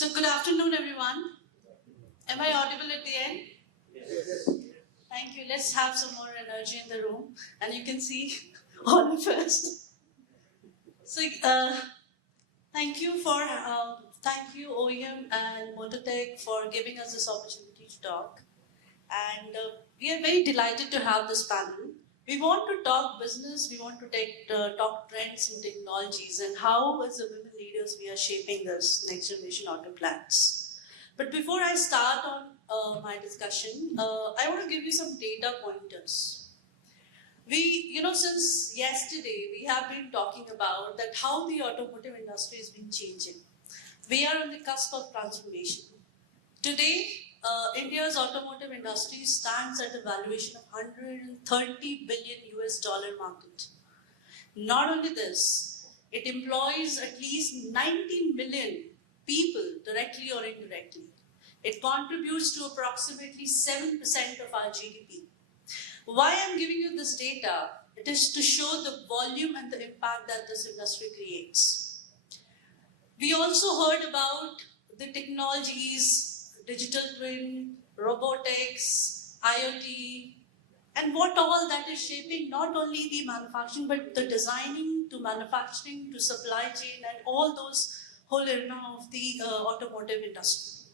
So good afternoon, everyone. Am I audible at the end? Yes. Thank you. Let's have some more energy in the room, and you can see all of us. So thank you OEM and Motortech for giving us this opportunity to talk. And we are very delighted to have this panel. We want to talk business, we want to talk trends and technologies and how as the women leaders we are shaping this next generation auto plants. But before I start on my discussion, I want to give you some data pointers. Since yesterday, we have been talking about that how the automotive industry has been changing. We are on the cusp of transformation. Today, India's automotive industry stands at a valuation of $130 billion market. Not only this, it employs at least 90 million people directly or indirectly. It contributes to approximately 7% of our GDP. Why I'm giving you this data? It is to show the volume and the impact that this industry creates. We also heard about the technologies, digital twin, robotics, IoT, and what all that is shaping not only the manufacturing, but the designing to manufacturing to supply chain and all those whole arena of the automotive industry.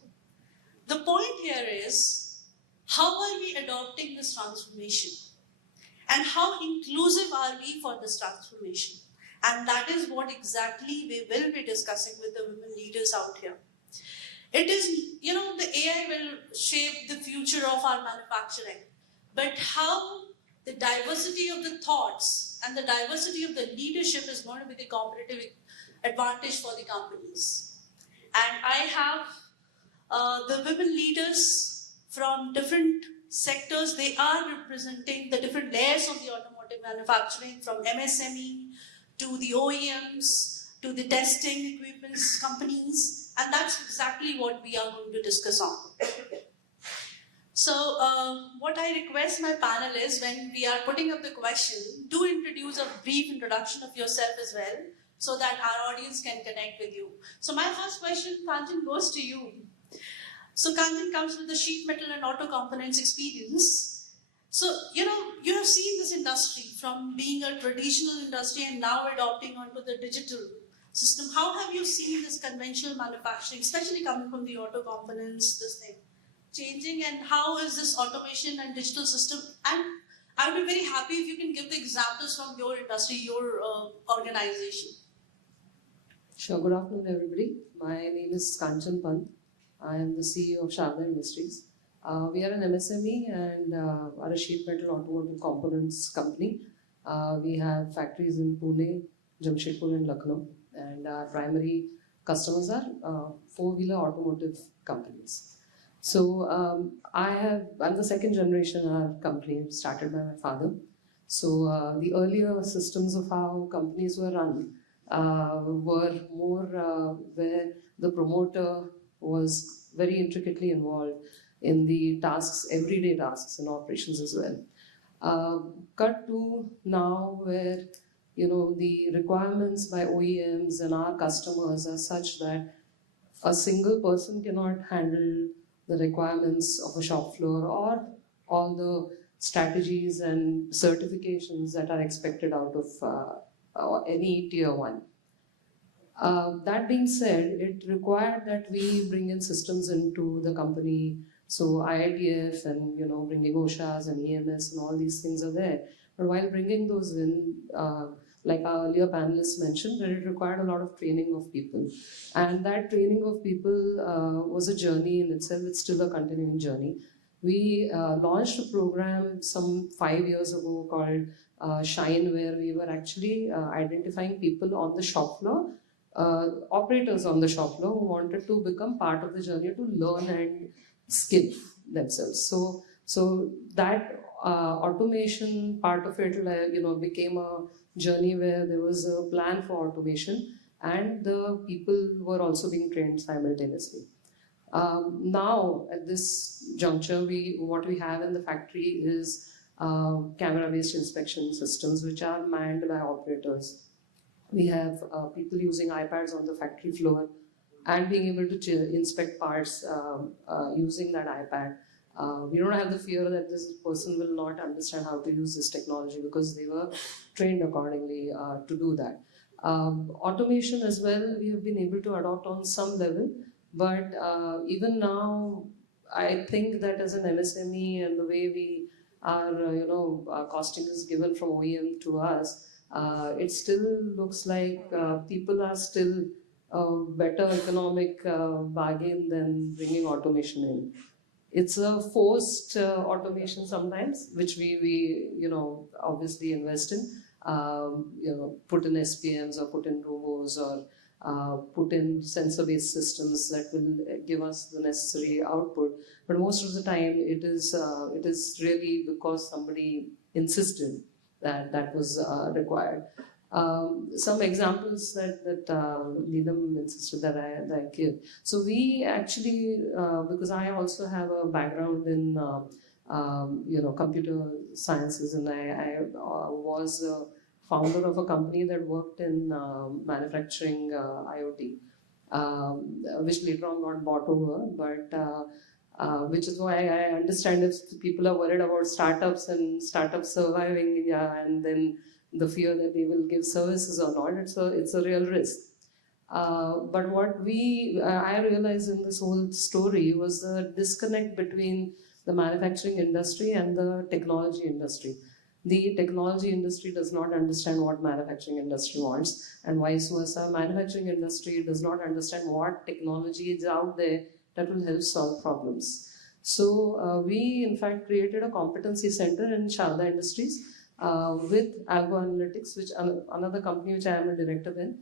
The point here is, how are we adopting this transformation? And how inclusive are we for this transformation? And that is what exactly we will be discussing with the women leaders out here. It is, the AI will shape the future of our manufacturing, but how the diversity of the thoughts and the diversity of the leadership is going to be the competitive advantage for the companies. And I have the women leaders from different sectors. They are representing the different layers of the automotive manufacturing, from MSME to the OEMs to the testing equipment companies. And that's exactly what we are going to discuss on. So what I request my panel is, when we are putting up the question, do introduce a brief introduction of yourself as well, so that our audience can connect with you. So my first question, Kaan, goes to you. So Kaan comes with the sheet metal and auto components experience. So, you have seen this industry from being a traditional industry and now adopting onto the digital system. How have you seen this conventional manufacturing, especially coming from the auto components, this thing, changing, and how is this automation and digital system? And I would be very happy if you can give the examples from your industry, your organization. Sure. Good afternoon, everybody. My name is 𝗠𝗢𝗧𝗢𝗂𝗧𝗢𝗂. I am the CEO of 𝗙𝗂𝘁𝗀𝗃𝗃 Industries. We are an MSME and are a sheet metal automotive components company. We have factories in Pune, Jamshedpur and Lucknow. And our primary customers are four-wheeler automotive companies. So I'm the second generation in our company, started by my father. So the earlier systems of how companies were run were more where the promoter was very intricately involved in the tasks, everyday tasks and operations as well. Cut to now where the requirements by OEMs and our customers are such that a single person cannot handle the requirements of a shop floor or all the strategies and certifications that are expected out of any tier one. That being said, it required that we bring in systems into the company. So IITF and bringing OSHAs and EMS and all these things are there. But while bringing those in, like our earlier panelists mentioned, that it required a lot of training of people. And that training of people was a journey in itself. It's still a continuing journey. We launched a program some 5 years ago called Shine, where we were actually identifying people on the shop floor, operators on the shop floor who wanted to become part of the journey to learn and skill themselves. So that automation part of it, became a journey where there was a plan for automation and the people were also being trained simultaneously. Now, at this juncture, what we have in the factory is camera-based inspection systems which are manned by operators. We have people using iPads on the factory floor, and being able to inspect parts using that iPad. We don't have the fear that this person will not understand how to use this technology because they were trained accordingly to do that. Automation as well, we have been able to adopt on some level, but even now, I think that as an MSME and the way we are, costing is given from OEM to us, it still looks like people are still a better economic bargain than bringing automation in. It's a forced automation sometimes, which we obviously invest in. Put in SPMs or put in robots or put in sensor-based systems that will give us the necessary output. But most of the time, it is really because somebody insisted that that was required. Some examples that Neelam insisted that I give. So we actually, because I also have a background in computer sciences, and I was a founder of a company that worked in manufacturing IoT, which later on got bought over, but which is why I understand if people are worried about startups and startups surviving, and then the fear that they will give services or not, it's a real risk. But what I realized in this whole story was the disconnect between the manufacturing industry and the technology industry. The technology industry does not understand what manufacturing industry wants, and vice versa. Manufacturing industry does not understand what technology is out there that will help solve problems. So we in fact created a competency center in 𝗙𝗲𝗏 Industries with Algo Analytics, which another company which I am a director in,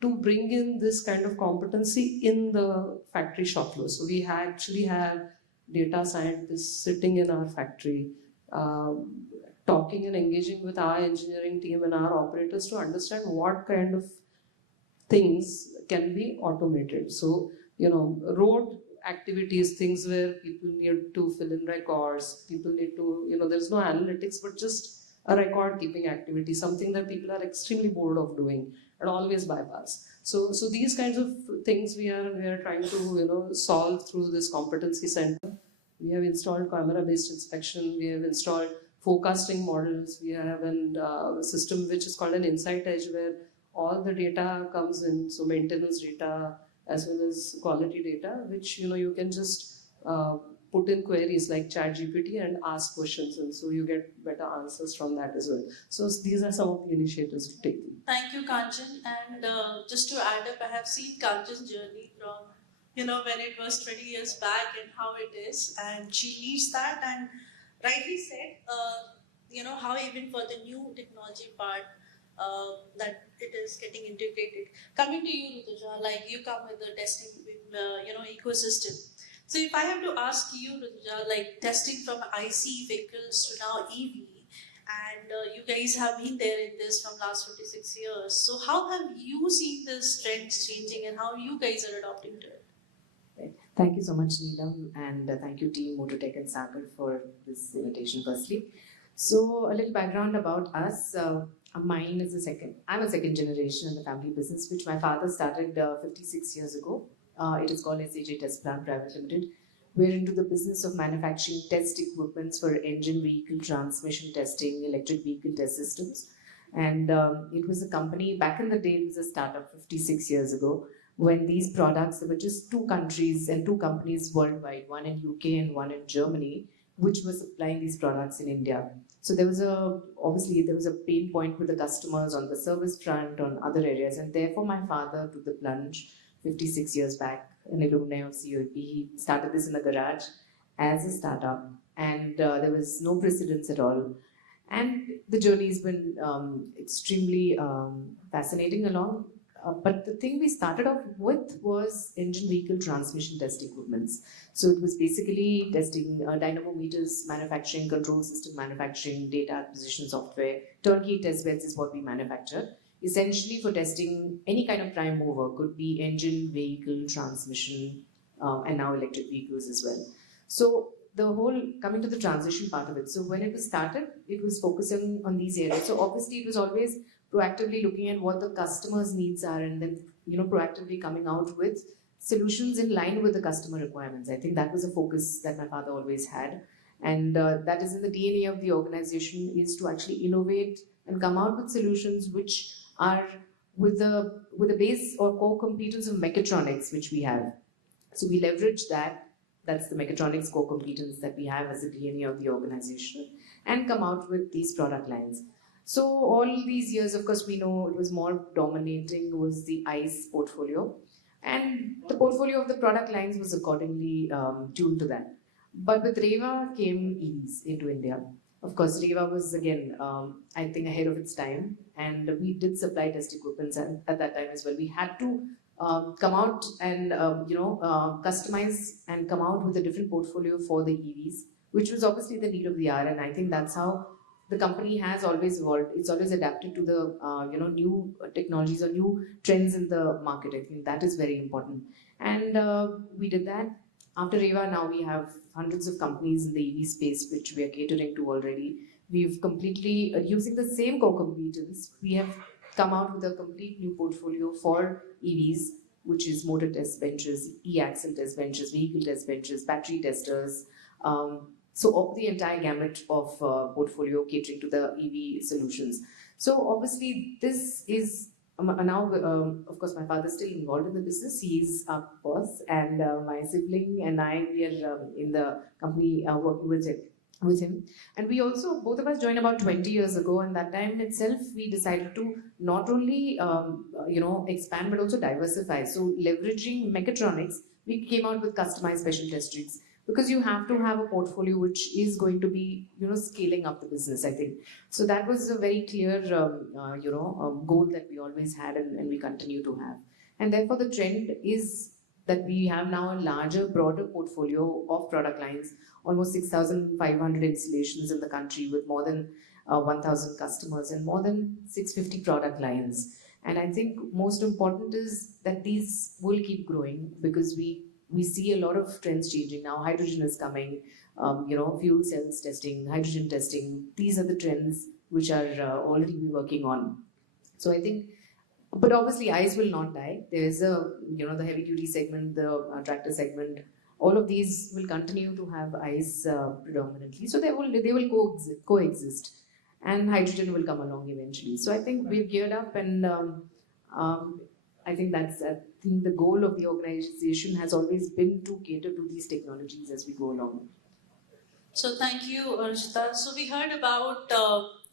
to bring in this kind of competency in the factory shop floor. So we actually have data scientists sitting in our factory, talking and engaging with our engineering team and our operators to understand what kind of things can be automated. So, road activities, things where people need to fill in records, people need to, there's no analytics, but just a record keeping activity, something that people are extremely bored of doing and always bypass. So these kinds of things we are trying to, solve through this competency center. We have installed camera-based inspection, we have installed forecasting models, we have a system which is called an insight edge, where all the data comes in, so maintenance data as well as quality data, which you can just put in queries like ChatGPT and ask questions, and so you get better answers from that as well. So these are some of the initiatives to take. Thank you, Kanchan. And just to add up, I have seen Kanchan's journey from when it was 20 years back and how it is, and she leads that, and rightly said, how even for the new technology part, that it is getting integrated. Coming to you, Rituja, like you come with the testing, ecosystem. So if I have to ask you, Rituja, like testing from IC vehicles to now EV, and you guys have been there in this from last 56 years. So how have you seen this trends changing, and how you guys are adopting to it? Thank you so much, Neelam, and thank you, team Mototech and 𝗙𝗏𝗏, for this invitation firstly. So a little background about us. Mine is I'm a second generation in the family business, which my father started 56 years ago. It is called SAJ Test Plant Private Limited. We're into the business of manufacturing test equipments for engine vehicle transmission testing, electric vehicle test systems. And it was a company, back in the day, it was a startup 56 years ago, when these products, there were just two countries and two companies worldwide, one in UK and one in Germany, which were supplying these products in India. So obviously there was a pain point with the customers on the service front, on other areas, and therefore my father took the plunge 56 years back, an alumni of COEP. He started this in a garage as a startup, and there was no precedence at all. And the journey has been extremely fascinating along. But the thing we started off with was engine vehicle transmission test equipments. So it was basically testing dynamometers, manufacturing, control system manufacturing, data acquisition software. Turnkey test beds is what we manufacture, essentially for testing any kind of prime mover, could be engine, vehicle, transmission, and now electric vehicles as well. So the whole coming to the transition part of it. So when it was started, it was focusing on these areas. So obviously it was always proactively looking at what the customer's needs are and then, proactively coming out with solutions in line with the customer requirements. I think that was a focus that my father always had. And that is in the DNA of the organization, is to actually innovate and come out with solutions which are with the base or core competence of mechatronics, which we have. So we leverage that. That's the mechatronics core competence that we have as a DNA of the organization, and come out with these product lines. So all these years, of course, we know it was more dominating was the ICE portfolio, and the portfolio of the product lines was accordingly tuned to that. But with 𝗂𝗏 came EVs into India. Of course, 𝗂𝗏 was again, I think, ahead of its time, and we did supply test equipment at that time as well. We had to come out and customize and come out with a different portfolio for the EVs, which was obviously the need of the hour. And I think that's how the company has always evolved. It's always adapted to the new technologies or new trends in the market. I think that is very important, and we did that. After 𝗂𝗏, now we have hundreds of companies in the EV space which we are catering to already. We've completely, using the same core competence, we have come out with a complete new portfolio for EVs, which is motor test benches, e-axle test benches, vehicle test benches, battery testers. So the entire gamut of portfolio catering to the EV solutions. So obviously this is now, of course, my father is still involved in the business. He's our boss, and my sibling and I, we are in the company working with him. And we also, both of us joined about 20 years ago, and that time itself, we decided to not only, expand, but also diversify. So leveraging mechatronics, we came out with customized special test rigs, because you have to have a portfolio which is going to be, scaling up the business, I think. So that was a very clear, goal that we always had, and we continue to have. And therefore the trend is that we have now a larger, broader portfolio of product lines, almost 6,500 installations in the country with more than 1,000 customers and more than 650 product lines. And I think most important is that these will keep growing, because we see a lot of trends changing now. Hydrogen is coming, fuel cells testing, hydrogen testing. These are the trends which are already we working on. So I think, but obviously ICE will not die. There is the heavy duty segment, the tractor segment. All of these will continue to have ICE predominantly. So they will coexist, and hydrogen will come along eventually. So I think we've geared up, and I think the goal of the organization has always been to cater to these technologies as we go along. So thank you, Arjita. So we heard about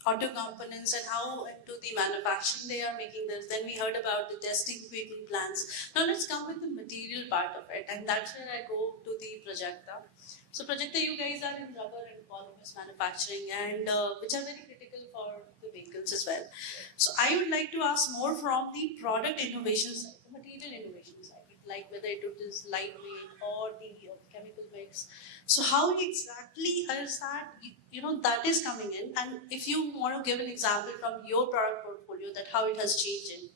auto components and how into the manufacturing they are making this. Then we heard about the testing equipment plans. Now let's come with the material part of it, and that's where I go to the Prajakta. So Prajakta, you guys are in rubber and polymers manufacturing, and which are very critical for the vehicles as well. So I would like to ask more from the product innovation side, the material innovation side, like whether it is lightweight or the chemical mix. So how exactly is that, that is coming in? And if you want to give an example from your product portfolio, that how it has changed in.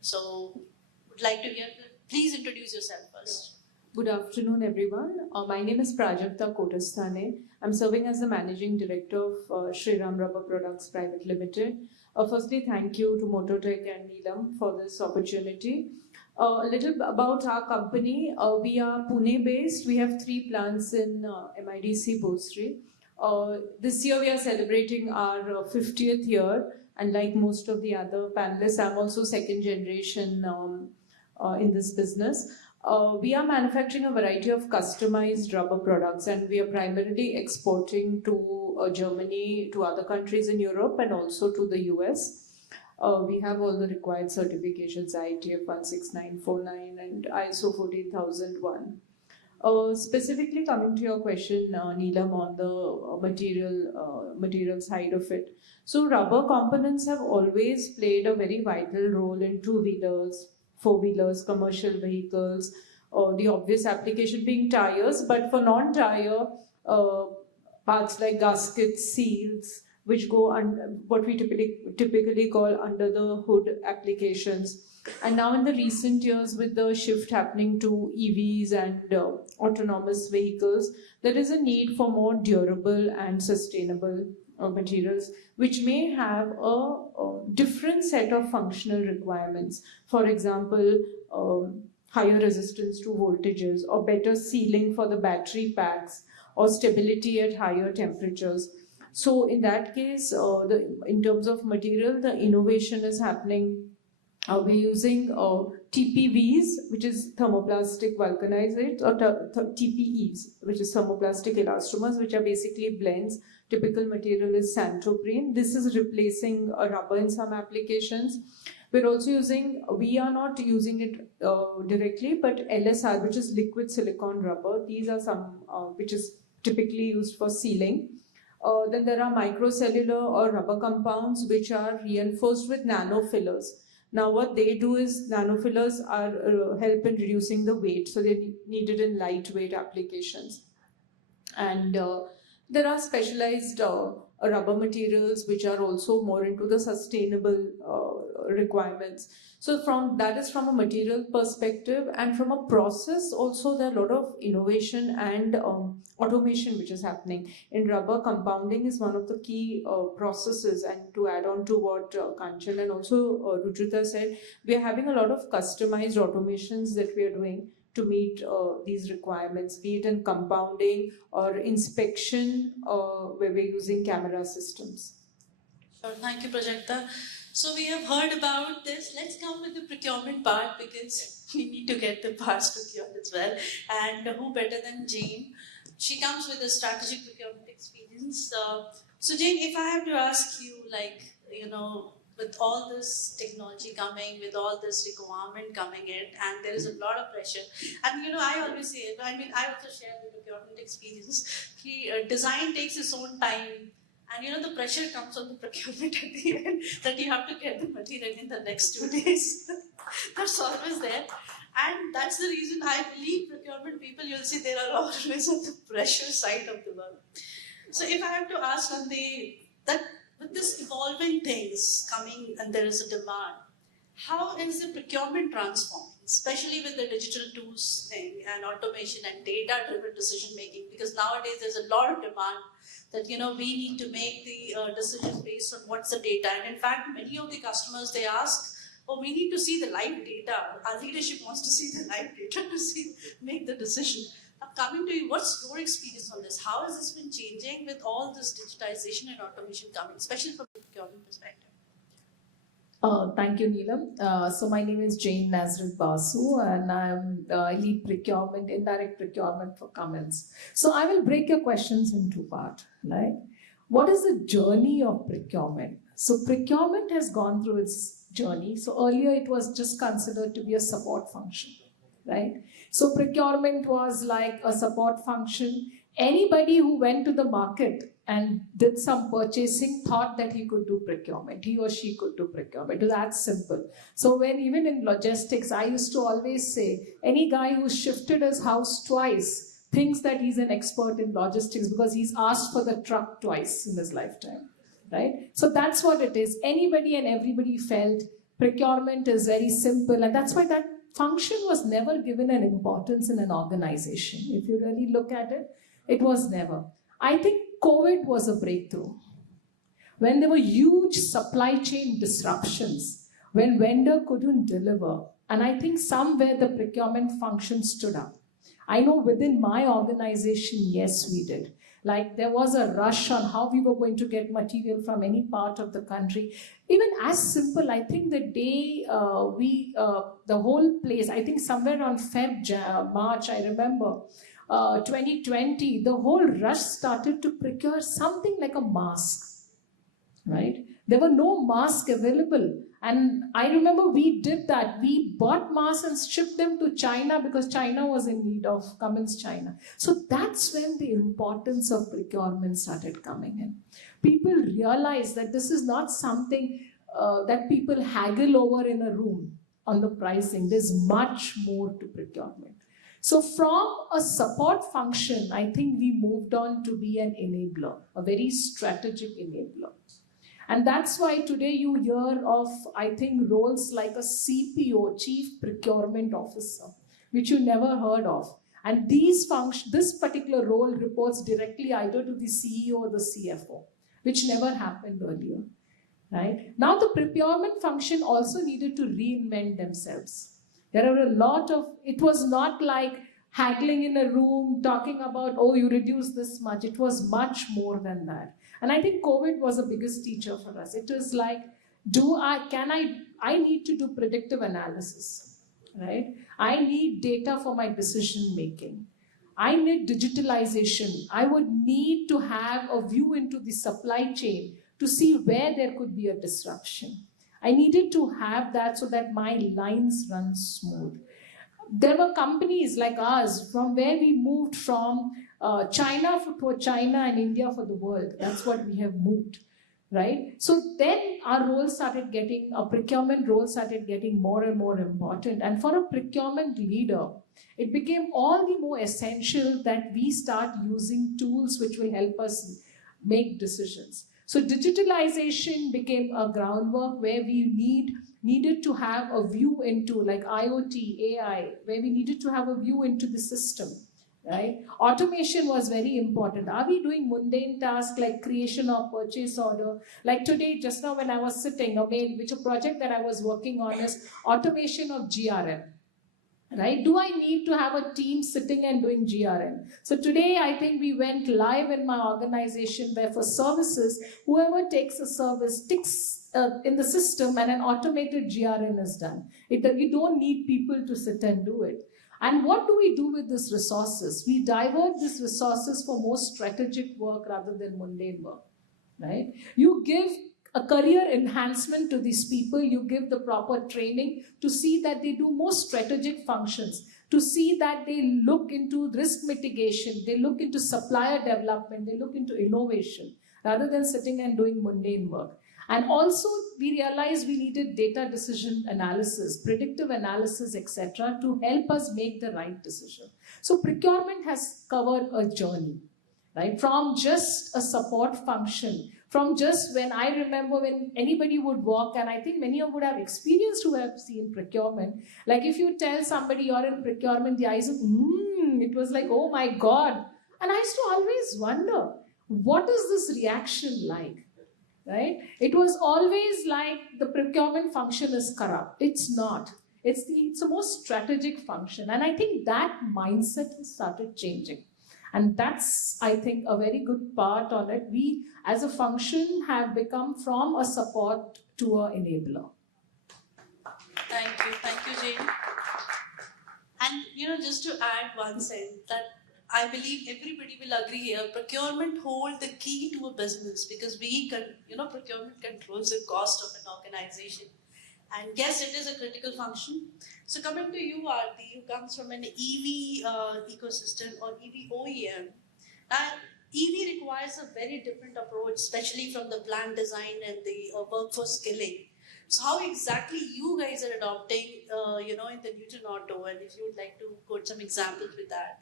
So would like to hear, please introduce yourself first. Good afternoon, everyone. My name is Prajakta Kotasthane. I'm serving as the Managing Director of Shriram Rubber Products Private Limited. Firstly, thank you to Mototech and Neelam for this opportunity. A little about our company. We are Pune based. We have 3 plants in MIDC Bhosri. This year we are celebrating our 50th year, and like most of the other panelists, I'm also second generation in this business. We are manufacturing a variety of customized rubber products, and we are primarily exporting to Germany, to other countries in Europe, and also to the US. We have all the required certifications, ITF 16949 and ISO 14001. Specifically coming to your question, Neelam, on the material side of it. So rubber components have always played a very vital role in 2-wheelers, 4-wheelers, commercial vehicles, the obvious application being tires, but for non-tire, parts like gaskets, seals, which go on what we typically call under the hood applications. And now in the recent years, with the shift happening to EVs and autonomous vehicles, there is a need for more durable and sustainable materials, which may have a different set of functional requirements. For example, higher resistance to voltages, or better sealing for the battery packs, or stability at higher temperatures. So in that case, in terms of material, the innovation is happening. We're using TPVs, which is thermoplastic vulcanizers, or TPEs, which is thermoplastic elastomers, which are basically blends. Typical material is santoprene. This is replacing rubber in some applications. We're also using, we are not using it directly, but LSR, which is liquid silicone rubber. These are some which is typically used for sealing. Then there are microcellular or rubber compounds which are reinforced with nanofillers. Now what they do is, nanofillers are help in reducing the weight, so they're needed in lightweight applications. And there are specialized rubber materials which are also more into the sustainable requirements. So that is from a material perspective, and from a process also there are a lot of innovation and automation which is happening. In rubber, compounding is one of the key processes, and to add on to what Kanchan and also Ruchita said, we are having a lot of customized automations that we are doing to meet these requirements, be it in compounding or inspection, where we're using camera systems. Sure, thank you, Prajakta. So we have heard about this. Let's come with the procurement part, because we need to get the parts procured as well. And who better than Jane? She comes with a strategic procurement experience. So Jane, if I have to ask you, with all this technology coming, with all this requirement coming in, and there is a lot of pressure. And I always say, I also share the procurement experience. Design takes its own time. And the pressure comes on the procurement at the end, that you have to get the material in the next 2 days. That's always there. And that's the reason I believe procurement people, you'll see there are always on the pressure side of the world. So if I have to ask Pandey, that with this evolving things coming and there is a demand, how is the procurement transforming, especially with the digital tools thing and automation and data-driven decision making? Because nowadays there's a lot of demand that we need to make the decisions based on what's the data. And in fact, many of the customers, they ask, we need to see the live data. Our leadership wants to see the live data to make the decision. Now, coming to you, what's your experience on this? How has this been changing with all this digitization and automation coming, especially from the procurement perspective? Thank you, Neelam. So my name is Jane Nazareth Basu, and I lead procurement, indirect procurement for Cummins. So I will break your questions in two parts, right? What is the journey of procurement? So procurement has gone through its journey. So earlier it was just considered to be a support function, right? So procurement was like a support function. Anybody who went to the market and did some purchasing thought that he could do procurement. He or she could do procurement. It was that simple. So even in logistics, I used to always say, any guy who shifted his house twice thinks that he's an expert in logistics because he's asked for the truck twice in his lifetime, right? So that's what it is. Anybody and everybody felt procurement is very simple, and that's why that function was never given an importance in an organization. If you really look at it, it was never. I think COVID was a breakthrough. When there were huge supply chain disruptions, when vendor couldn't deliver, and I think somewhere the procurement function stood up. I know within my organization, yes, we did. Like there was a rush on how we were going to get material from any part of the country. Even as simple, I think the day the whole place, I think somewhere on March, I remember, 2020, the whole rush started to procure something like a mask, right? There were no masks available. And I remember we did that. We bought masks and shipped them to China because China was in need of Cummins China. So that's when the importance of procurement started coming in. People realized that this is not something that people haggle over in a room on the pricing. There's much more to procurement. So from a support function, I think we moved on to be an enabler, a very strategic enabler. And that's why today you hear of, I think, roles like a CPO, Chief Procurement Officer, which you never heard of. And this particular role reports directly either to the CEO or the CFO, which never happened earlier. Right? Now the procurement function also needed to reinvent themselves. There are a lot of, it was not like haggling in a room, talking about, oh, you reduce this much. It was much more than that. And I think COVID was the biggest teacher for us. It was like, I need to do predictive analysis, right? I need data for my decision making. I need digitalization. I would need to have a view into the supply chain to see where there could be a disruption. I needed to have that so that my lines run smooth. There were companies like ours from where we moved from China for China and India for the world. That's what we have moved, right? So then our procurement role started getting more and more important. And for a procurement leader, it became all the more essential that we start using tools which will help us make decisions. So digitalization became a groundwork where we needed to have a view into like IoT, AI, where we needed to have a view into the system, right? Automation was very important. Are we doing mundane tasks like creation of purchase order? Like today, just now when I was sitting, a project that I was working on is automation of GRM. Right? Do I need to have a team sitting and doing GRM? So today, I think we went live in my organization where for services, whoever takes a service ticks in the system and an automated GRM is done. You don't need people to sit and do it. And what do we do with these resources? We divert these resources for more strategic work rather than mundane work. Right? You give a career enhancement to these people, you give the proper training to see that they do more strategic functions, to see that they look into risk mitigation, they look into supplier development, they look into innovation, rather than sitting and doing mundane work. And also we realized we needed data decision analysis, predictive analysis, etc., to help us make the right decision. So procurement has covered a journey, right? From just a support function, from just when I remember when anybody would walk, and I think many of you would have experienced who have seen procurement, like if you tell somebody you're in procurement, the eyes of, it was like, oh my God. And I used to always wonder, what is this reaction like, right? It was always like the procurement function is corrupt. It's not. It's a more strategic function. And I think that mindset has started changing. And that's, I think, a very good part on it. We, as a function, have become from a support to an enabler. Thank you, Jane. And just to add one sense that I believe everybody will agree here, procurement holds the key to a business because procurement controls the cost of an organization. And yes, it is a critical function. So coming to you, Aarti, who comes from an EV ecosystem or EV OEM, EV requires a very different approach, especially from the plant design and the workforce skilling. So how exactly you guys are adopting, in the Newton Auto, and if you would like to quote some examples with that.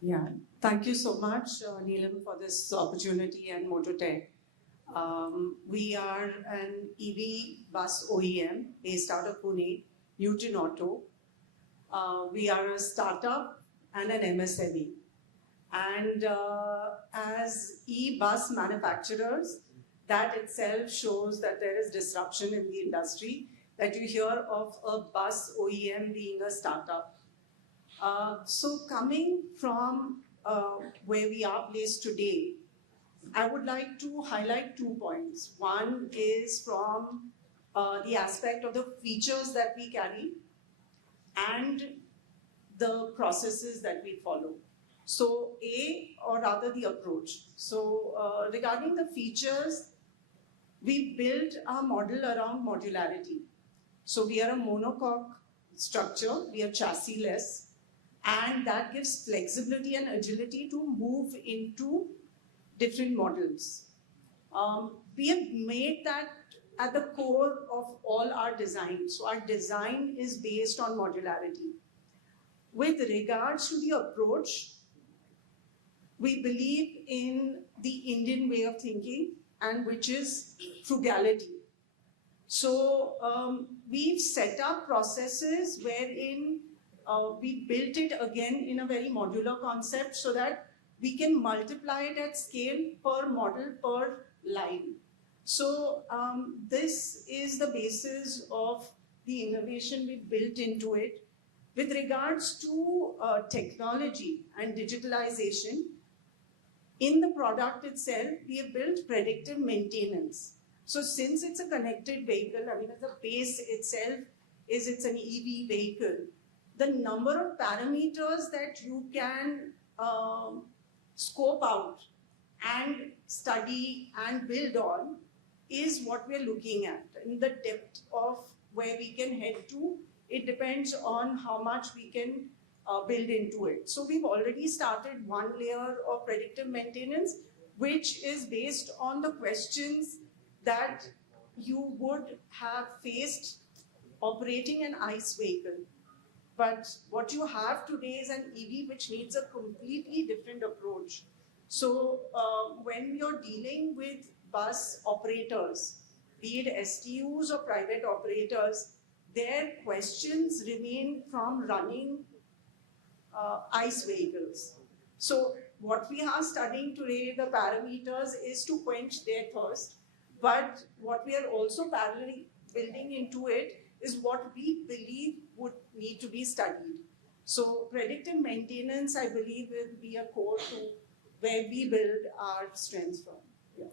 Yeah, thank you so much, Neelam, for this opportunity and Mototech. We are an EV bus OEM based out of Pune, Newton Auto. We are a startup and an MSME. And as e-bus manufacturers, that itself shows that there is disruption in the industry, that you hear of a bus OEM being a startup. So coming from where we are placed today, I would like to highlight 2 points. One is from the aspect of the features that we carry and the processes that we follow. So the approach. So regarding the features, we built our model around modularity. So we are a monocoque structure, we are chassis-less, and that gives flexibility and agility to move into different models. We have made that at the core of all our design. So our design is based on modularity. with regards to the approach, we believe in the Indian way of thinking, and which is frugality. So we've set up processes wherein we built it again in a very modular concept so that we can multiply it at scale per model, per line. So this is the basis of the innovation we built into it. With regards to technology and digitalization, in the product itself, we have built predictive maintenance. So since it's a connected vehicle, I mean, the base itself is it's an EV vehicle, the number of parameters that you can scope out and study and build on is what we're looking at. And the depth of where we can head to, it depends on how much we can build into it. So we've already started one layer of predictive maintenance, which is based on the questions that you would have faced operating an ICE vehicle. But what you have today is an EV which needs a completely different approach. So when you're dealing with bus operators, be it STUs or private operators, their questions remain from running ICE vehicles. So what we are studying today, the parameters, is to quench their thirst. But what we are also parallelly building into it is what we believe would need to be studied. So predictive maintenance, I believe, will be a core to where we build our strengths from. Yeah.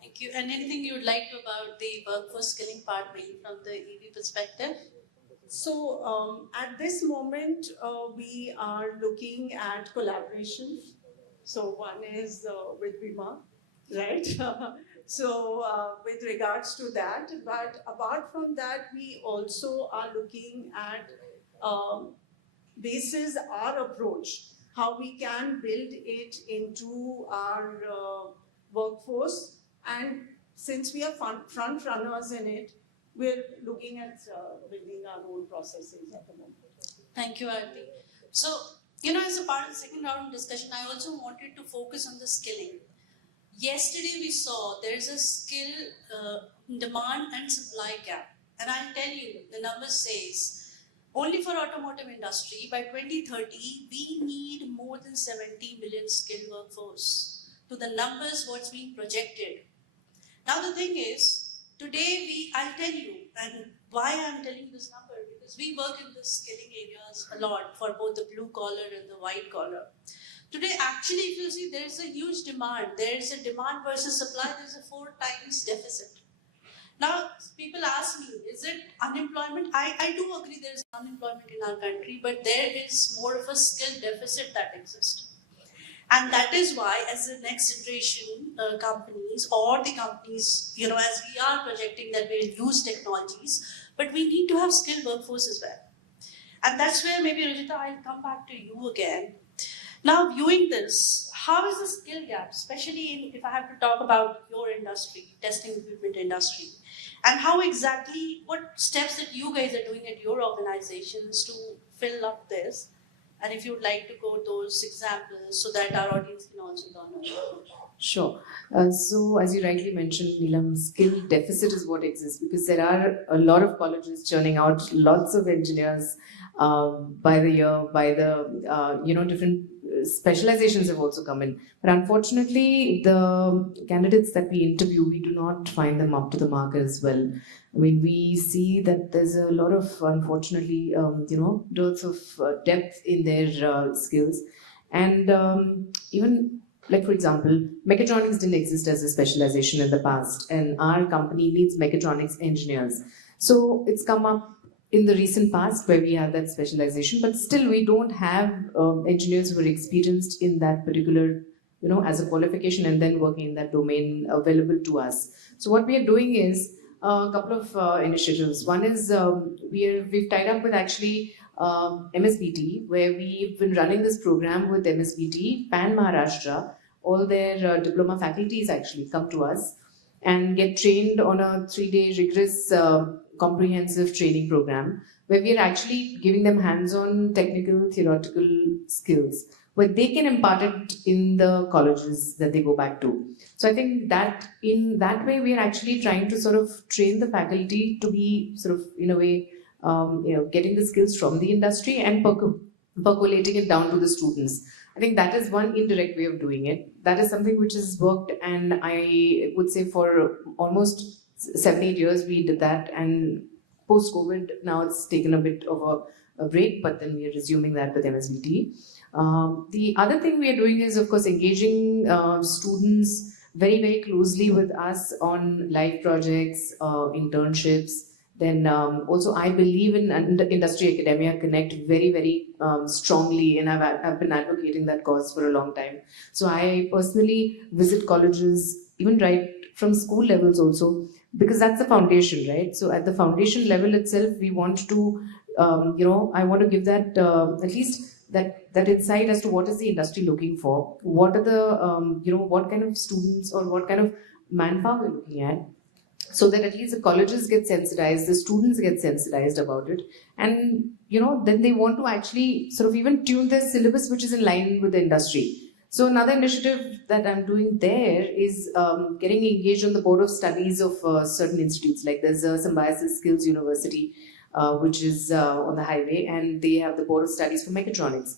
Thank you. And anything you would like to about the workforce skilling part, maybe from the EV perspective? So at this moment, we are looking at collaboration. So one is with BIMA, right? So with regards to that, but apart from that, we also are looking at basis our approach, how we can build it into our workforce. And since we are front runners in it, we're looking at building our own processes at the moment. Thank you, Aarti. So, as a part of the second round of discussion, I also wanted to focus on the skilling. Yesterday we saw there's a skill demand and supply gap. And I'll tell you, the number says, only for automotive industry, by 2030, we need more than 70 million skilled workforce. To the numbers, what's being projected. Now the thing is, today I'll tell you, and why I'm telling you this number, because we work in the skilling areas a lot for both the blue collar and the white collar. Today, actually, if you see, there is a huge demand. There is a demand versus supply. There is a 4 times deficit. Now, people ask me, is it unemployment? I do agree there is unemployment in our country, but there is more of a skill deficit that exists. And that is why, as the next generation companies or the companies, as we are projecting that we'll use technologies, but we need to have skilled workforce as well. And that's where maybe, Rajita, I'll come back to you again. Now, viewing this, how is the skill gap, especially if I have to talk about your industry, testing equipment industry, and how exactly, what steps that you guys are doing at your organizations to fill up this? And if you would like to go those examples so that our audience can also learn about it. Sure. So as you rightly mentioned, Neelam, skill deficit is what exists because there are a lot of colleges churning out lots of engineers by the year, by the, different specializations have also come in. But unfortunately, the candidates that we interview, we do not find them up to the mark as well. I mean, we see that there's a lot of, unfortunately, dearth of depth in their skills. And even, like for example, mechatronics didn't exist as a specialization in the past, and our company needs mechatronics engineers. So it's come up in the recent past where we have that specialization, but still we don't have engineers who are experienced in that particular, as a qualification and then working in that domain available to us. So what we are doing is a couple of initiatives. One is we've tied up with actually MSBT, where we've been running this program with MSBT, Pan Maharashtra. All their diploma faculties actually come to us and get trained on a 3-day rigorous comprehensive training program where we are actually giving them hands-on technical, theoretical skills where they can impart it in the colleges that they go back to. So I think that in that way, we are actually trying to sort of train the faculty to be sort of, in a way, getting the skills from the industry and percolating it down to the students. I think that is one indirect way of doing it. That is something which has worked, and I would say for almost 7-8 years we did that, and post-COVID now it's taken a bit of a break, but then we are resuming that with MSBT. The other thing we are doing is, of course, engaging students very, very closely with us on live projects, internships. Then also I believe in Industry Academia Connect very, very strongly, and I've been advocating that cause for a long time. So I personally visit colleges, even right from school levels also, because that's the foundation, right? So at the foundation level itself, we want to, I want to give that at least that insight as to what is the industry looking for, what are the, what kind of students or what kind of manpower we're looking at, so that at least the colleges get sensitized, the students get sensitized about it, and then they want to actually sort of even tune their syllabus which is in line with the industry. So another initiative that I'm doing there is getting engaged on the board of studies of certain institutes, like there's 𝗠𝗢𝗧𝗢𝗂𝗧𝗍𝗂𝗔 University, which is on the highway, and they have the board of studies for mechatronics.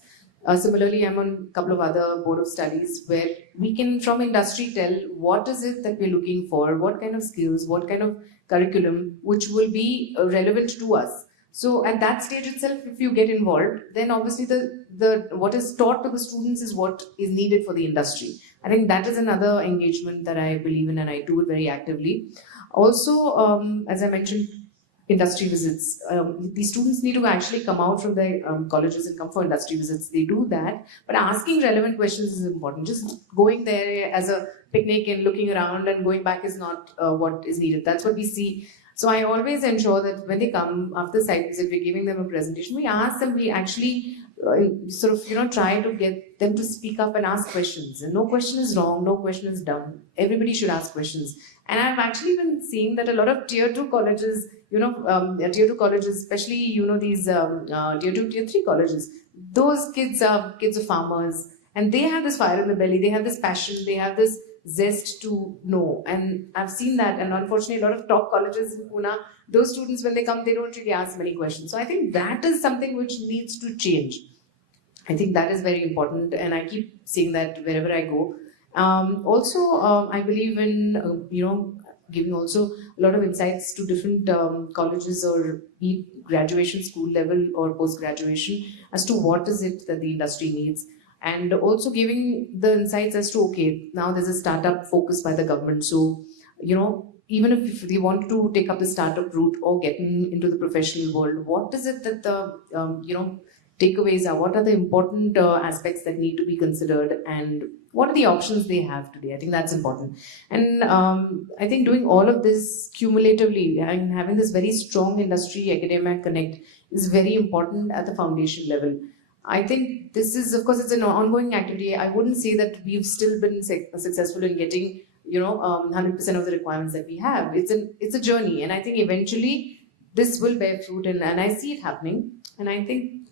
Similarly, I'm on a couple of other board of studies where we can, from industry, tell what is it that we're looking for, what kind of skills, what kind of curriculum, which will be relevant to us. So at that stage itself, if you get involved, then obviously the what is taught to the students is what is needed for the industry. I think that is another engagement that I believe in, and I do it very actively. Also, as I mentioned, industry visits. These students need to actually come out from their colleges and come for industry visits. They do that, but asking relevant questions is important. Just going there as a picnic and looking around and going back is not what is needed. That's what we see. So I always ensure that when they come after the site visit, we're giving them a presentation, we ask them, we actually sort of, try to get them to speak up and ask questions. And no question is wrong, no question is dumb. Everybody should ask questions. And I've actually been seeing that a lot of tier 2 colleges, tier 2 colleges, especially, these tier 2, tier 3 colleges, those kids are farmers, and they have this fire in the belly, they have this passion, they have this zest to know. And I've seen that, and unfortunately, a lot of top colleges in Pune, those students, when they come, they don't really ask many questions. So I think that is something which needs to change. I think that is very important, and I keep saying that wherever I go. Also, I believe in, giving also a lot of insights to different colleges or graduation school level or post-graduation as to what is it that the industry needs. And also giving the insights as to, okay, now there's a startup focus by the government. So, even if they want to take up the startup route or get into the professional world, what is it that the, takeaways are? What are the important aspects that need to be considered, and what are the options they have today? I think that's important. And I think doing all of this cumulatively and having this very strong industry academia connect is very important at the foundation level. I think this is, of course, it's an ongoing activity. I wouldn't say that we've still been successful in getting, 100% of the requirements that we have. It's a journey, and I think eventually this will bear fruit, and I see it happening. And I think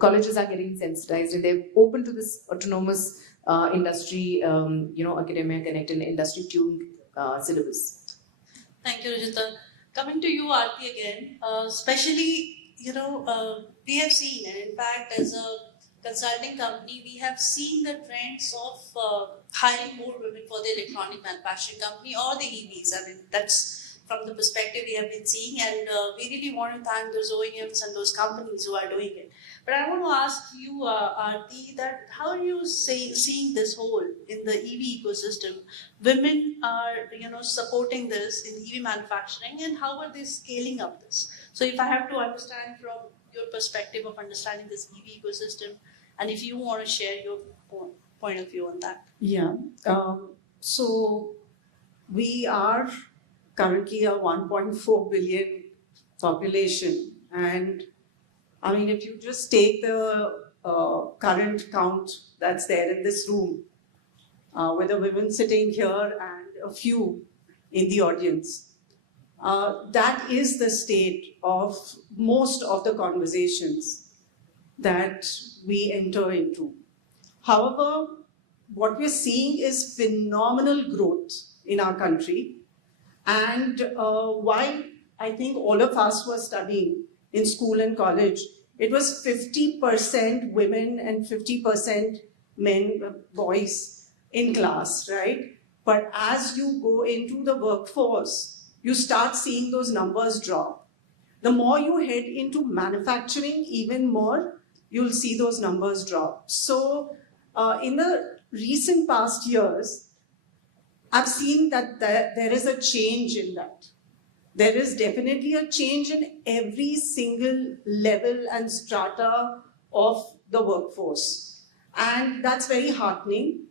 colleges are getting sensitized, and they're open to this autonomous industry, academia connect and industry tuned syllabus. Thank you, Rajita. Coming to you, Aarti, again, especially, we have seen, and in fact, as a consulting company, we have seen the trends of hiring more women for the electronic manufacturing company or the EVs. I mean, that's from the perspective we have been seeing, and we really want to thank those OEMs and those companies who are doing it. But I want to ask you, Aarti, that how are you seeing this whole in the EV ecosystem? Women are, supporting this in EV manufacturing, and how are they scaling up this? So if I have to understand from your perspective of understanding this EV ecosystem, and if you want to share your point of view on that. Yeah. So we are currently a 1.4 billion population, and I mean, if you just take the current count that's there in this room, with the women sitting here and a few in the audience, That is the state of most of the conversations that we enter into. However, what we're seeing is phenomenal growth in our country. And while I think all of us were studying in school and college, it was 50% women and 50% men, boys in class, right? But as you go into the workforce, you start seeing those numbers drop. The more you head into manufacturing, even more, you'll see those numbers drop. So in the recent past years, I've seen that there is a change in that. There is definitely a change in every single level and strata of the workforce. And that's very heartening.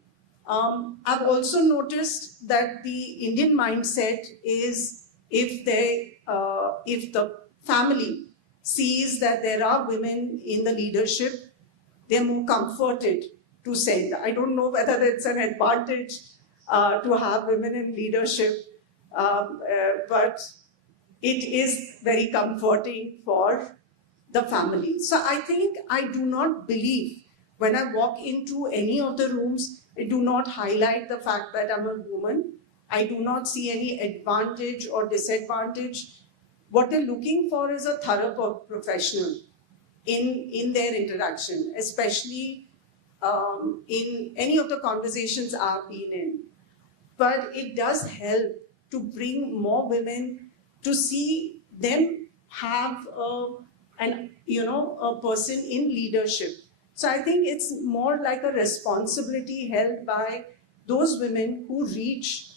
I've also noticed that the Indian mindset is if the family sees that there are women in the leadership, they're more comforted to send. I don't know whether it's an advantage to have women in leadership, but it is very comforting for the family. So I think I do not believe when I walk into any of the rooms, I do not highlight the fact that I'm a woman. I do not see any advantage or disadvantage. What they're looking for is a thorough professional in their interaction, especially in any of the conversations I've been in. But it does help to bring more women to see them have a person in leadership. So I think it's more like a responsibility held by those women who reach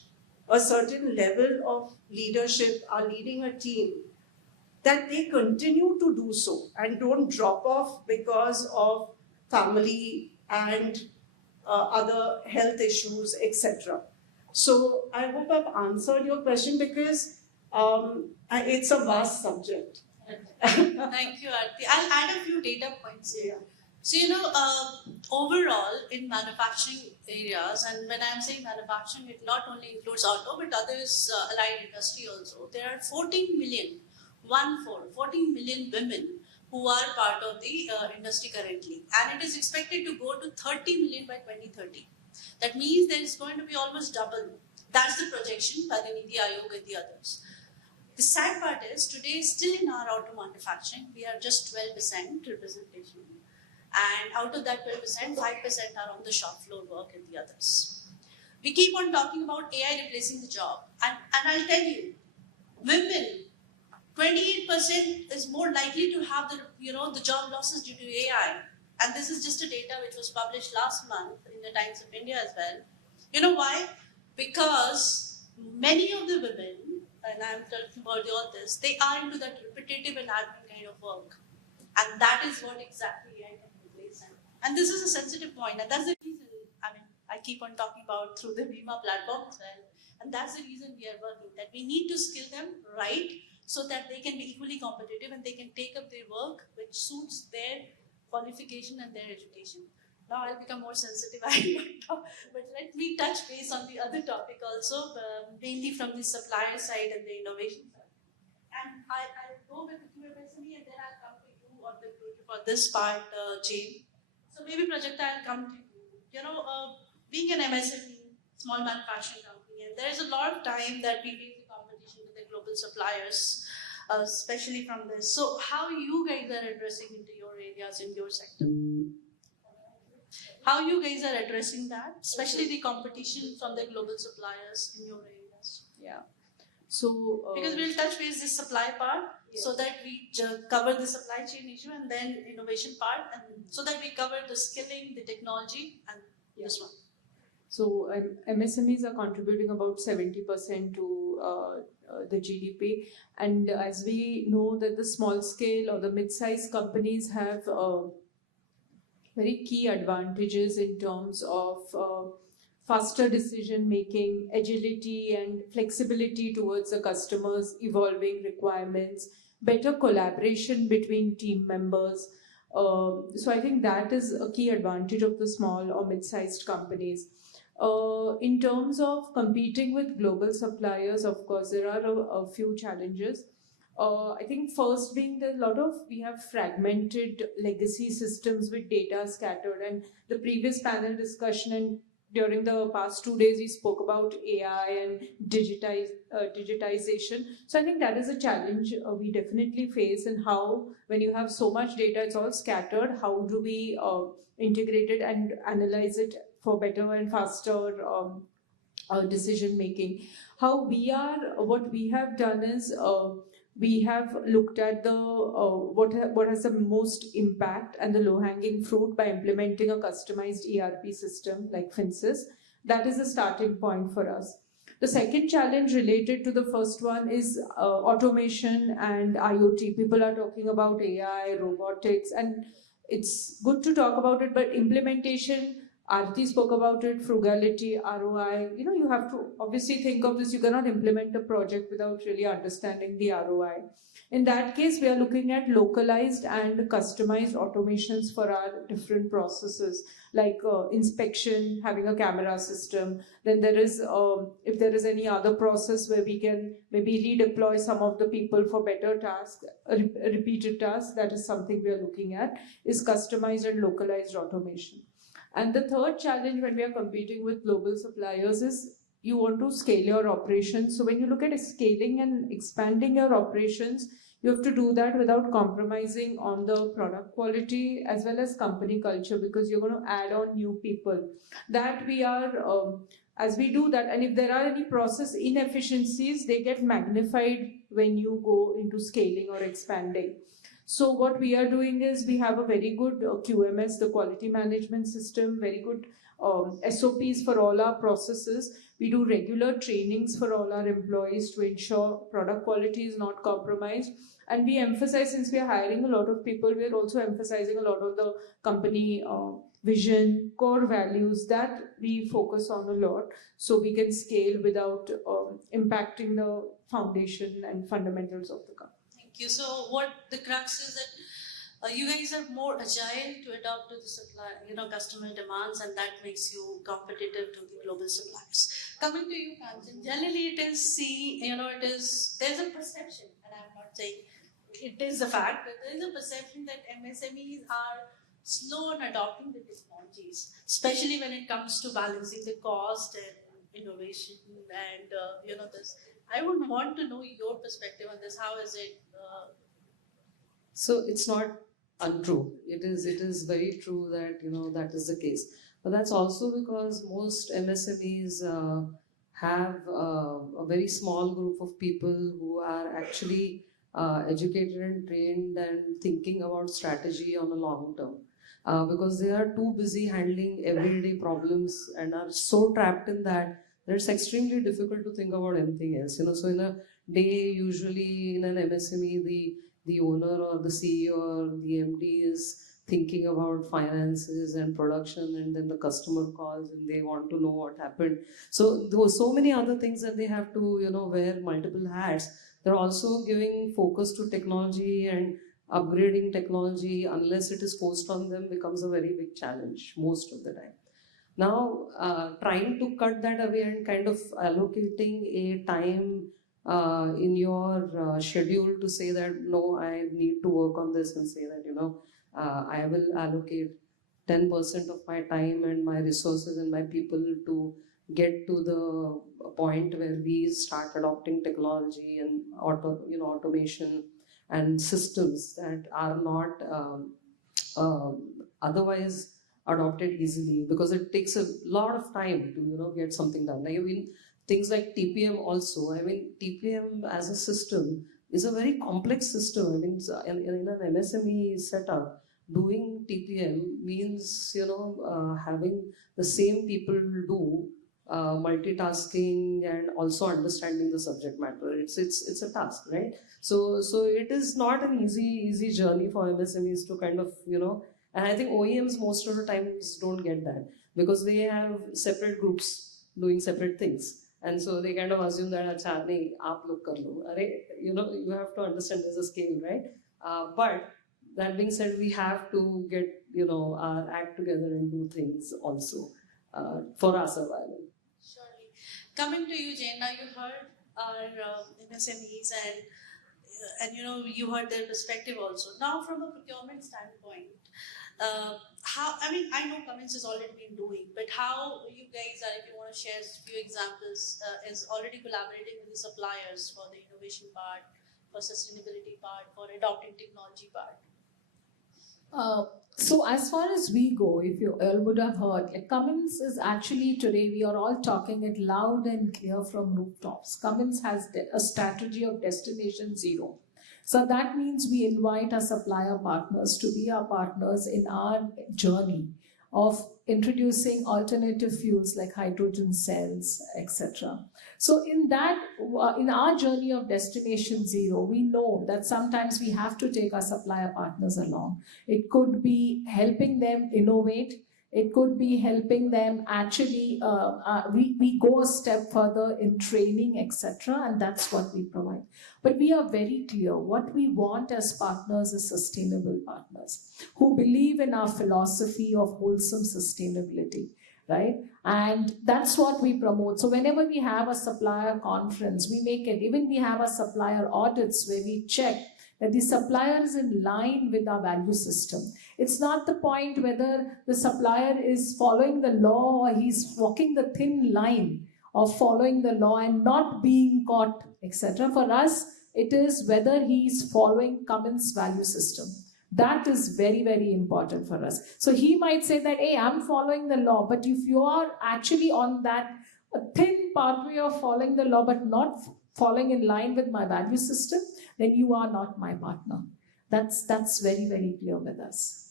a certain level of leadership, are leading a team, that they continue to do so and don't drop off because of family and other health issues, etc. So I hope I've answered your question, because it's a vast subject. Thank you, Aarti. I'll add a few data points here. So, overall in manufacturing areas, and when I'm saying manufacturing, it not only includes auto, but others allied industry also, there are 14 million women who are part of the industry currently. And it is expected to go to 30 million by 2030. That means there is going to be almost double. That's the projection by the Niti Aayog and the others. The sad part is, today still in our auto manufacturing, we are just 12% representation. And out of that 12%, 5% are on the shop floor work and the others. We keep on talking about AI replacing the job. And I'll tell you, women, 28% is more likely to have the job losses due to AI. And this is just a data which was published last month in the Times of India as well. You know why? Because many of the women, and I'm talking about all this, they are into that repetitive and admin kind of work. And that is what exactly AI can replace. And this is a sensitive point, and that's the reason, I keep on talking about through the 𝗎𝗲 platform as well. And that's the reason we are working, that we need to skill them right so that they can be equally competitive and they can take up their work which suits their qualification and their education. Now I'll become more sensitive, but let me touch base on the other topic also, mainly from the supplier side and the innovation side. And I'll go with the QMSME and then I'll come to you on the for this part, Jane. So maybe Prajakta, I'll come to you. Being an MSME, small manufacturing company, and there is a lot of time that we face the competition with the global suppliers, especially from this. So how you guys are addressing into your areas in your sector? How you guys are addressing that, especially the competition from the global suppliers in your areas? Yeah. So because we'll touch base this supply part, yes, so that we cover the supply chain issue, and then innovation part, and so that we cover the skilling, the technology, and this one. So MSMEs are contributing about 70% to the GDP, and as we know that the small scale or the mid-sized companies have very key advantages in terms of faster decision making, agility and flexibility towards the customers' evolving requirements, better collaboration between team members. So I think that is a key advantage of the small or mid-sized companies. In terms of competing with global suppliers, of course, there are a few challenges. I think first being we have fragmented legacy systems with data scattered, and the previous panel discussion and during the past 2 days we spoke about AI and digitization. So I think that is a challenge we definitely face, and how when you have so much data, it's all scattered, how do we integrate it and analyze it for better and faster decision making. What we have done is we have looked at the what has the most impact and the low-hanging fruit by implementing a customized ERP system like 𝗙𝗏𝗏𝗏. That is a starting point for us. The second challenge related to the first one is automation and IoT. People are talking about AI, robotics, and it's good to talk about it, but implementation, Aarti spoke about it, frugality, ROI. You have to obviously think of this. You cannot implement a project without really understanding the ROI. In that case, we are looking at localized and customized automations for our different processes, like inspection, having a camera system. Then there is, if there is any other process where we can maybe redeploy some of the people for better tasks, repeated tasks, that is something we are looking at, is customized and localized automation. And the third challenge when we are competing with global suppliers is you want to scale your operations. So when you look at scaling and expanding your operations, you have to do that without compromising on the product quality as well as company culture, because you're going to add on new people. That we are, as we do that, and if there are any process inefficiencies, they get magnified when you go into scaling or expanding. So what we are doing is we have a very good QMS, the quality management system, very good SOPs for all our processes. We do regular trainings for all our employees to ensure product quality is not compromised. And we emphasize, since we are hiring a lot of people, we are also emphasizing a lot of the company vision, core values that we focus on a lot, so we can scale without impacting the foundation and fundamentals of the company. Thank you. So what the crux is that you guys are more agile to adapt to the supply, customer demands, and that makes you competitive to the global suppliers. Coming to you, Kanchan, generally it is there's a perception, and I'm not saying it is a fact, but there is a perception that MSMEs are slow in adopting the technologies, especially when it comes to balancing the cost and innovation and this. I would want to know your perspective on this. How is it? So it's not untrue. It is very true that that is the case. But that's also because most MSMEs have a very small group of people who are actually educated and trained and thinking about strategy on a long term. Because they are too busy handling everyday problems and are so trapped in that it's extremely difficult to think about anything else. So in a day, usually in an MSME, the owner or the CEO or the MD is thinking about finances and production, and then the customer calls and they want to know what happened. So there were so many other things that they have to wear multiple hats. They're also giving focus to technology, and upgrading technology, unless it is forced on them, becomes a very big challenge most of the time. Now, trying to cut that away and kind of allocating a time in your schedule to say that, no, I need to work on this, and say that, I will allocate 10% of my time and my resources and my people to get to the point where we start adopting technology and automation and systems that are not otherwise adopted easily, because it takes a lot of time to get something done. Things like TPM also. TPM as a system is a very complex system. In an MSME setup, doing TPM means having the same people do multitasking and also understanding the subject matter. It's a task, right? So it is not an easy journey for MSMEs to kind of and I think OEMs most of the times don't get that, because they have separate groups doing separate things, and so they kind of assume that acha nahi aap log kar lo. You have to understand there's a scale, right? But that being said, we have to get our act together and do things also. for our survival. Surely. Coming to you, Jane, now you heard our MSMEs and you heard their perspective also. Now, from a procurement standpoint, I know Cummins has already been doing, but how you guys are, if you want to share a few examples, is already collaborating with the suppliers for the innovation part, for sustainability part, for adopting technology part? So as far as we go, if you all would have heard, like Cummins is actually today, we are all talking it loud and clear from rooftops. Cummins has a strategy of destination zero. So that means we invite our supplier partners to be our partners in our journey of introducing alternative fuels like hydrogen cells, etc. So in our journey of destination zero, we know that sometimes we have to take our supplier partners along. It could be helping them innovate. It could be helping them actually, we go a step further in training, etc. And that's what we provide. But we are very clear, what we want as partners is sustainable partners who believe in our philosophy of wholesome sustainability, right? And that's what we promote. So whenever we have a supplier conference, we make it, even we have a supplier audits where we check that the supplier is in line with our value system. It's not the point whether the supplier is following the law or he's walking the thin line of following the law and not being caught, etc. For us, it is whether he's following Cummins' value system. That is very, very important for us. So he might say that, hey, I'm following the law, but if you are actually on that thin pathway of following the law but not falling in line with my value system, then you are not my partner. That's very, very clear with us.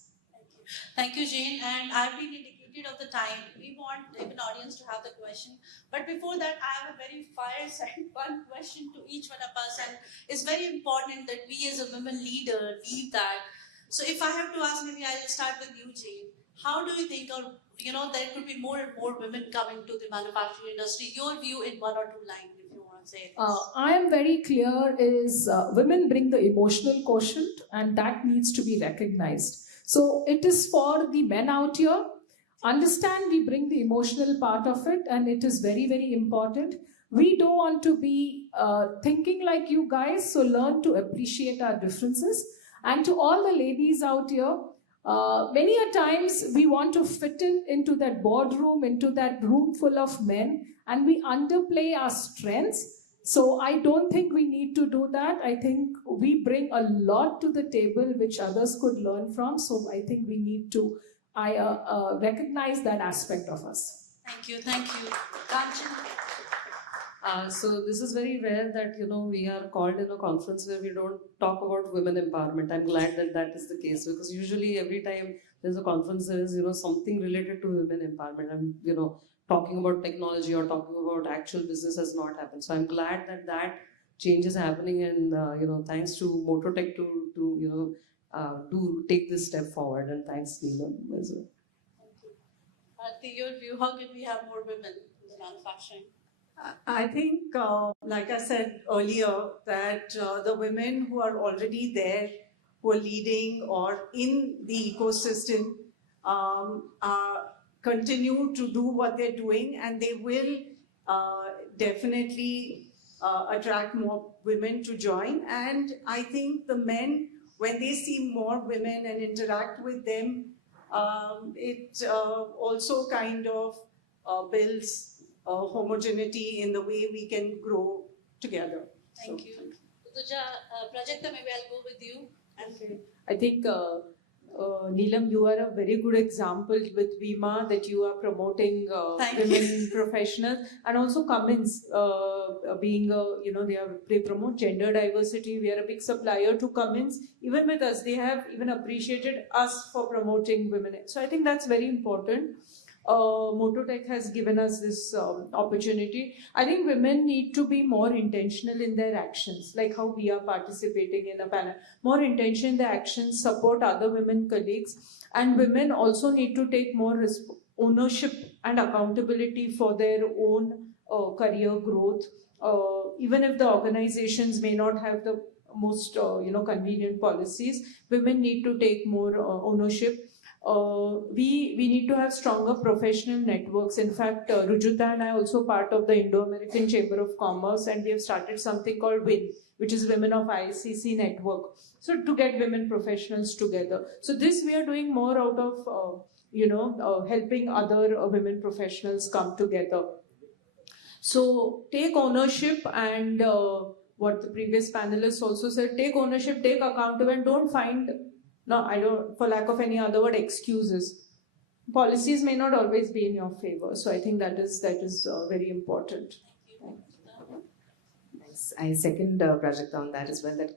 Thank you, Jane. And I've been indicated of the time. We want even audience to have the question. But before that, I have a very fireside one question to each one of us. And it's very important that we as a women leader leave that. So if I have to ask, maybe I'll start with you, Jane. How do you think, or there could be more and more women coming to the manufacturing industry? Your view in one or two lines, if you want to say this. I am very clear is women bring the emotional quotient and that needs to be recognized. So it is for the men out here. Understand we bring the emotional part of it and it is very, very important. We don't want to be thinking like you guys, so learn to appreciate our differences. And to all the ladies out here, many a times we want to fit into that boardroom, into that room full of men, and we underplay our strengths. So I don't think we need to do that. I think we bring a lot to the table which others could learn from. So I think we need to recognize that aspect of us. Thank you. Thank you. Kanchan? So this is very rare that we are called in a conference where we don't talk about women empowerment. I'm glad that that is the case, because usually every time there's a conference there is something related to women empowerment. And talking about technology or talking about actual business has not happened. So I'm glad that that change is happening, and thanks to Mototech to take this step forward, and thanks Neelam as well. Thank you. Aarti, your view, how can we have more women in the manufacturing? I think, like I said earlier, that the women who are already there, who are leading or in the ecosystem, continue to do what they're doing, and they will definitely attract more women to join. And I think the men, when they see more women and interact with them, it also kind of builds homogeneity in the way we can grow together. Thank you. Prajakta, maybe I'll go with you. Okay. I think Neelam, you are a very good example with 𝗲𝗲 that you are promoting women professionals, and also Cummins being they promote gender diversity. We are a big supplier to Cummins. Even with us, they have even appreciated us for promoting women. So I think that's very important. Mototech has given us this opportunity. I think women need to be more intentional in their actions, like how we are participating in a panel. More intention in their actions, support other women colleagues, and women also need to take more ownership and accountability for their own career growth. Even if the organizations may not have the most convenient policies, women need to take more ownership. we need to have stronger professional networks. In fact, Rujuta and I are also part of the Indo-American Chamber of Commerce, and we have started something called WIN, which is Women of ICC Network. So to get women professionals together. So this we are doing more out of, helping other women professionals come together. So take ownership, and what the previous panelists also said, take ownership, take accountability, and don't find, for lack of any other word, excuses. Policies may not always be in your favor. So I think that is very important. Thanks. I second Prajakta on that as well, that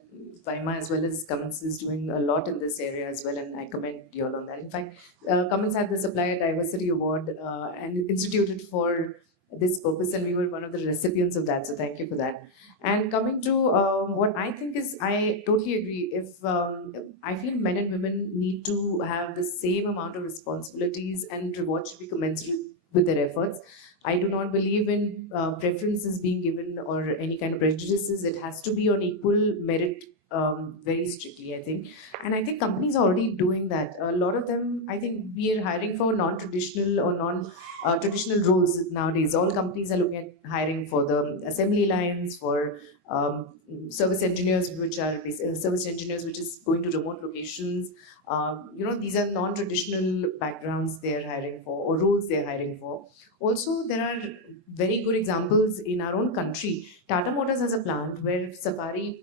𝗙𝗲𝗻 as well as Cummins is doing a lot in this area as well, and I commend you all on that. In fact, Cummins had the Supplier Diversity Award and instituted for this purpose, and we were one of the recipients of that, so thank you for that. And coming to what I think is, I totally agree. If I feel men and women need to have the same amount of responsibilities, and reward should be commensurate with their efforts. I do not believe in preferences being given or any kind of prejudices. It has to be on equal merit, very strictly, I think. And I think companies are already doing that. A lot of them, I think we are hiring for non-traditional or non-traditional roles nowadays. All companies are looking at hiring for the assembly lines, for service engineers, which is going to remote locations. These are non-traditional backgrounds they are hiring for, or roles they are hiring for. Also, there are very good examples in our own country. Tata Motors has a plant where Safari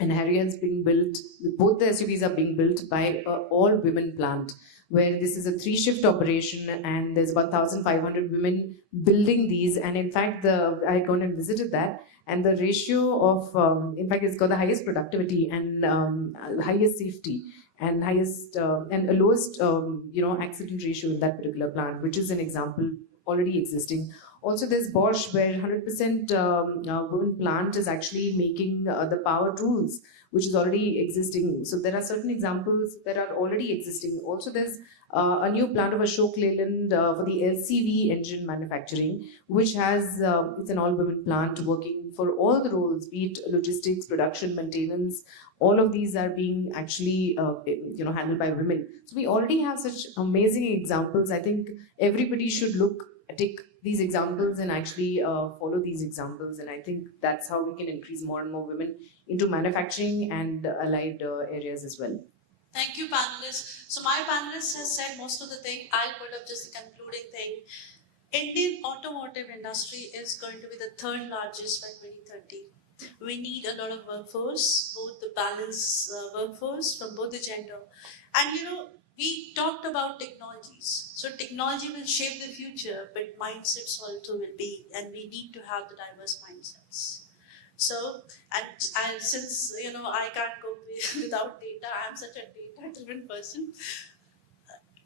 and Harrier is being built. Both the SUVs are being built by an all-women plant, where this is a 3-shift operation, and there's 1,500 women building these. And in fact, I had gone and visited that, and the ratio of, in fact, it's got the highest productivity and highest safety and highest and lowest, accident ratio in that particular plant, which is an example already existing. Also, there's Bosch, where 100% women plant is actually making the power tools, which is already existing. So there are certain examples that are already existing. Also, there's a new plant of Ashok Leyland for the LCV engine manufacturing, which has, it's an all-women plant working for all the roles, be it logistics, production, maintenance. All of these are being actually, handled by women. So we already have such amazing examples. I think everybody should take these examples and actually follow these examples, and I think that's how we can increase more and more women into manufacturing and allied areas as well. Thank you, panelists. So my panelist has said most of the thing. I'll put up just the concluding thing. Indian automotive industry is going to be the 3rd largest by 2030. We need a lot of workforce, both the balanced workforce from both the gender. And we talked about technologies. So technology will shape the future, but mindsets also will be, and we need to have the diverse mindsets. So, and since, I can't go without data, I'm such a data-driven person.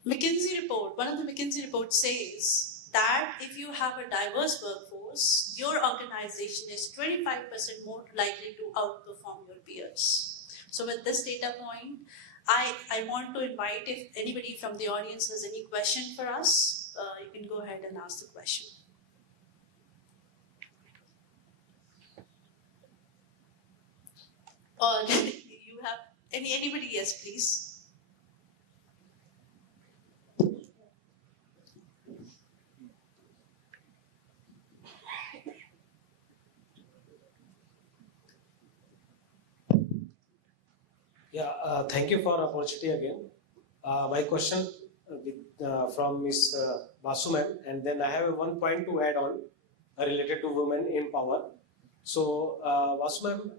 McKinsey report, one of the McKinsey reports says that if you have a diverse workforce, your organization is 25% more likely to outperform your peers. So with this data point, I want to invite, if anybody from the audience has any question for us, you can go ahead and ask the question. Or you have anybody? Yes, please. Yeah, thank you for the opportunity again. My question from Ms. Basu ma'am, and then I have one point to add on related to women in power. So, Basu ma'am,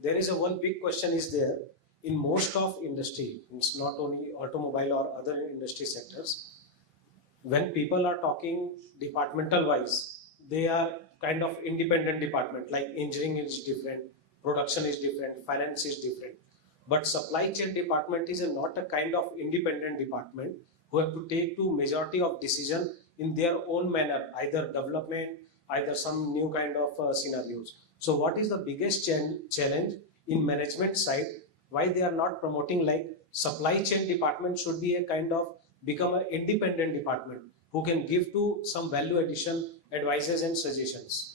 there is one big question is there in most of industry. It's not only automobile or other industry sectors. When people are talking departmental wise, they are kind of independent department, like engineering is different, production is different, finance is different. But supply chain department is not a kind of independent department who have to take to majority of decision in their own manner, either development, either some new kind of scenarios. So what is the biggest challenge in management side? Why they are not promoting like supply chain department should be a kind of become an independent department who can give to some value addition, advices and suggestions?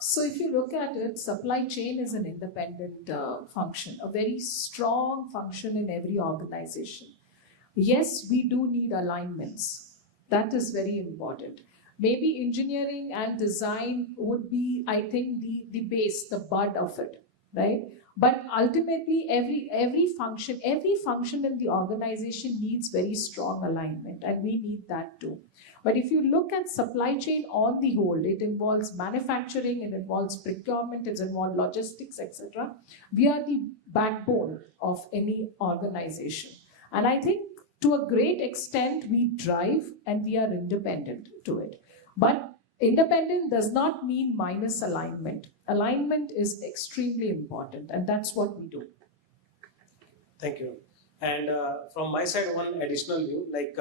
So if you look at it, supply chain is an independent function, a very strong function in every organization. Yes, we do need alignments. That is very important. Maybe engineering and design would be, I think, the base, the bud of it, right? But ultimately, every function in the organization needs very strong alignment, and we need that too. But if you look at supply chain on the whole, it involves manufacturing, it involves procurement, it involves logistics, etc. We are the backbone of any organization. And I think to a great extent, we drive and we are independent to it. But independent does not mean minus alignment. Alignment is extremely important, and that's what we do. Thank you. And from my side, one additional view, like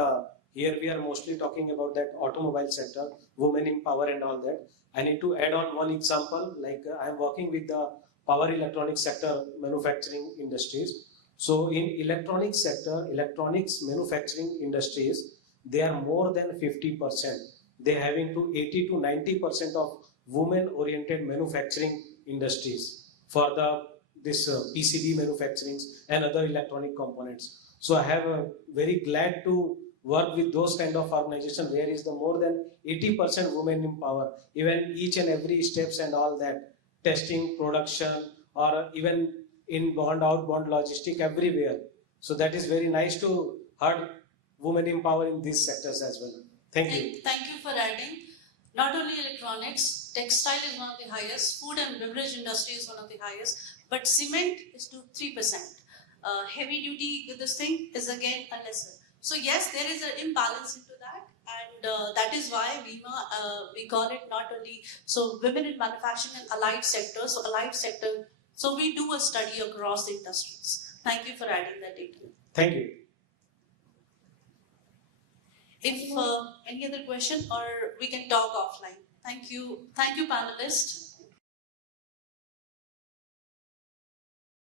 here we are mostly talking about that automobile sector, women in power and all that. I need to add on one example, like I'm working with the power electronics sector manufacturing industries. So in electronics sector, electronics manufacturing industries, they are more than 50%. They're having to 80 to 90% of women-oriented manufacturing industries for this PCB manufacturing and other electronic components. So I have very glad to work with those kind of organizations where is the more than 80% women in power, even each and every steps and all that, testing, production, or even inbound, outbound logistic everywhere. So that is very nice to have women in power in these sectors as well. Thank you. Thank you for adding. Not only electronics, textile is one of the highest, food and beverage industry is one of the highest, but cement is to 3%. Heavy duty, this thing is again a lesser. So yes, there is an imbalance into that, and that is why we call it not only, so women in manufacturing and allied sectors, so we do a study across the industries. Thank you for adding that data. Thank you. If any other question, or we can talk offline. Thank you panelists.